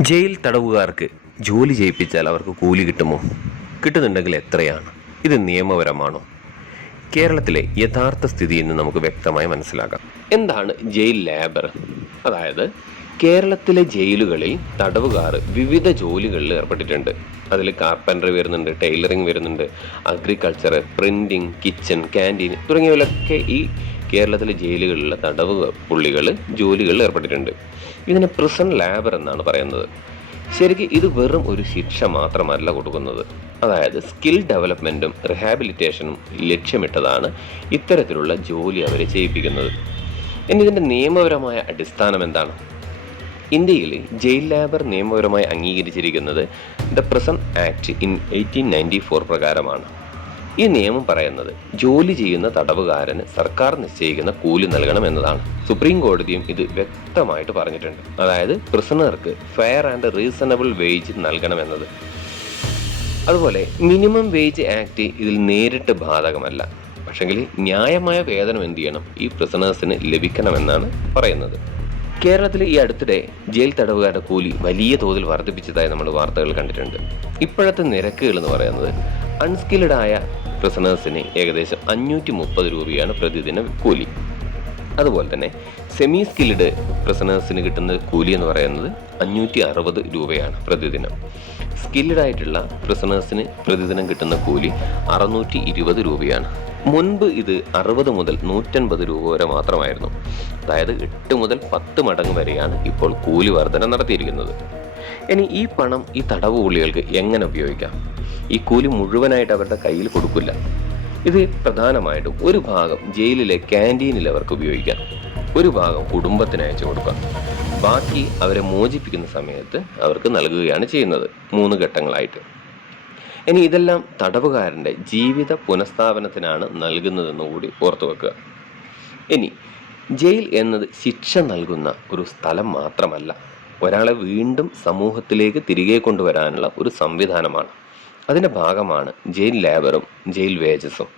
Jail തടവുകാർക്ക് ജോലി ചെയ്യിപ്പിച്ചാൽ അവർക്ക് കൂലി കിട്ടുമോ? കിട്ടുന്നുണ്ടെങ്കിൽ എത്രയാണ്? ഇത് നിയമപരമാണോ? കേരളത്തിലെ യഥാർത്ഥ സ്ഥിതി എന്ന് നമുക്ക് വ്യക്തമായി മനസ്സിലാക്കാം. എന്താണ് ജയിൽ ലേബർ? അതായത് കേരളത്തിലെ ജയിലുകളിൽ തടവുകാർ വിവിധ ജോലികളിൽ ഏർപ്പെട്ടിട്ടുണ്ട്. അതിൽ കാർപ്പന്റർ വരുന്നുണ്ട് ടൈലറിങ് വരുന്നുണ്ട് അഗ്രികൾച്ചർ പ്രിന്റിങ് കിച്ചൺ ക്യാന്റീൻ തുടങ്ങിയവയിലൊക്കെ ഈ കേരളത്തിലെ ജയിലുകളിലെ തടവ് പുള്ളികൾ ജോലികളിൽ ഏർപ്പെട്ടിട്ടുണ്ട്. ഇതിനെ പ്രിസൺ ലാബർ എന്നാണ് പറയുന്നത്. ശരിക്കും ഇത് വെറും ഒരു ശിക്ഷ മാത്രമല്ല കൊടുക്കുന്നത്. അതായത് സ്കിൽ ഡെവലപ്മെന്റും റിഹാബിലിറ്റേഷനും ലക്ഷ്യമിട്ടതാണ് ഇത്തരത്തിലുള്ള ജോലി അവരെ ചെയ്യിപ്പിക്കുന്നത്. ഇനി ഇതിന്റെ നിയമപരമായ അടിസ്ഥാനം എന്താണ്? ഇന്ത്യയിൽ ജയിൽ ലാബർ നിയമപരമായി അംഗീകരിച്ചിരിക്കുന്നത് the prison act in eighteen ninety four പ്രകാരമാണ്. ഈ നിയമം പറയുന്നത് ജോലി ചെയ്യുന്ന തടവുകാരന് സർക്കാർ നിശ്ചയിക്കുന്ന കൂലി നൽകണം എന്നതാണ്. സുപ്രീം കോടതിയും ഇത് വ്യക്തമായിട്ട് പറഞ്ഞിട്ടുണ്ട്. അതായത് പ്രിസണർക്ക് ഫെയർ ആൻഡ് റീസണബിൾ വേജ് നൽകണമെന്നത് അതുപോലെ മിനിമം വേജ് ആക്ട് ഇതിൽ നേരിട്ട് ബാധകമല്ല. പക്ഷെങ്കിൽ ന്യായമായ വേതനം എന്ത് ചെയ്യണം? ഈ പ്രിസണേഴ്സിന് ലഭിക്കണമെന്നാണ് പറയുന്നത്. കേരളത്തിൽ ഈ അടുത്തിടെ ജയിൽ തടവുകാരുടെ കൂലി വലിയ തോതിൽ വർദ്ധിപ്പിച്ചതായി നമ്മൾ വാർത്തകൾ കണ്ടിട്ടുണ്ട്. ഇപ്പോഴത്തെ നിരക്കുകൾ എന്ന് പറയുന്നത് അൺസ്കിൽഡ് ആയ പ്രിസണേഴ്സിന് ഏകദേശം അഞ്ഞൂറ്റി മുപ്പത് രൂപയാണ് പ്രതിദിന കൂലി. അതുപോലെ തന്നെ സെമി സ്കിൽഡ് പ്രിസണേഴ്സിന് കിട്ടുന്ന കൂലി എന്ന് പറയുന്നത് അഞ്ഞൂറ്റി അറുപത് രൂപയാണ് പ്രതിദിനം. സ്കിൽഡ് ആയിട്ടുള്ള പ്രിസണേഴ്സിന് പ്രതിദിനം കിട്ടുന്ന കൂലി അറുന്നൂറ്റി ഇരുപത് രൂപയാണ്. മുൻപ് ഇത് അറുപത് മുതൽ നൂറ്റൻപത് രൂപ വരെ മാത്രമായിരുന്നു. അതായത് എട്ട് മുതൽ പത്ത് മടങ്ങ് വരെയാണ് ഇപ്പോൾ കൂലി വർധന നടത്തിയിരിക്കുന്നത്. ഇനി ഈ പണം ഈ തടവ് പുള്ളികൾക്ക് എങ്ങനെ ഉപയോഗിക്കാം? ഈ കൂലി മുഴുവനായിട്ട് അവരുടെ കയ്യിൽ കൊടുക്കില്ല. ഇത് പ്രധാനമായിട്ടും ഒരു ഭാഗം ജയിലിലെ ക്യാന്റീനിൽ അവർക്ക് ഉപയോഗിക്കാം. ഒരു ഭാഗം കുടുംബത്തിന് അയച്ചു കൊടുക്കാം. ബാക്കി അവരെ മോചിപ്പിക്കുന്ന സമയത്ത് അവർക്ക് നൽകുകയാണ് ചെയ്യുന്നത് മൂന്ന് ഘട്ടങ്ങളായിട്ട്. ഇനി ഇതെല്ലാം തടവുകാരന്റെ ജീവിത പുനഃസ്ഥാപനത്തിനാണ് നൽകുന്നതെന്ന് കൂടി ഓർത്തു വെക്കുക. ഇനി ജയിൽ എന്നത് ശിക്ഷ നൽകുന്ന ഒരു സ്ഥലം മാത്രമല്ല ഒരാളെ വീണ്ടും സമൂഹത്തിലേക്ക് തിരികെ കൊണ്ടുവരാനുള്ള ഒരു സംവിധാനമാണ്. അതിന്റെ ഭാഗമാണ് ജയിൽ ലേബറും ജയിൽ വേജസും.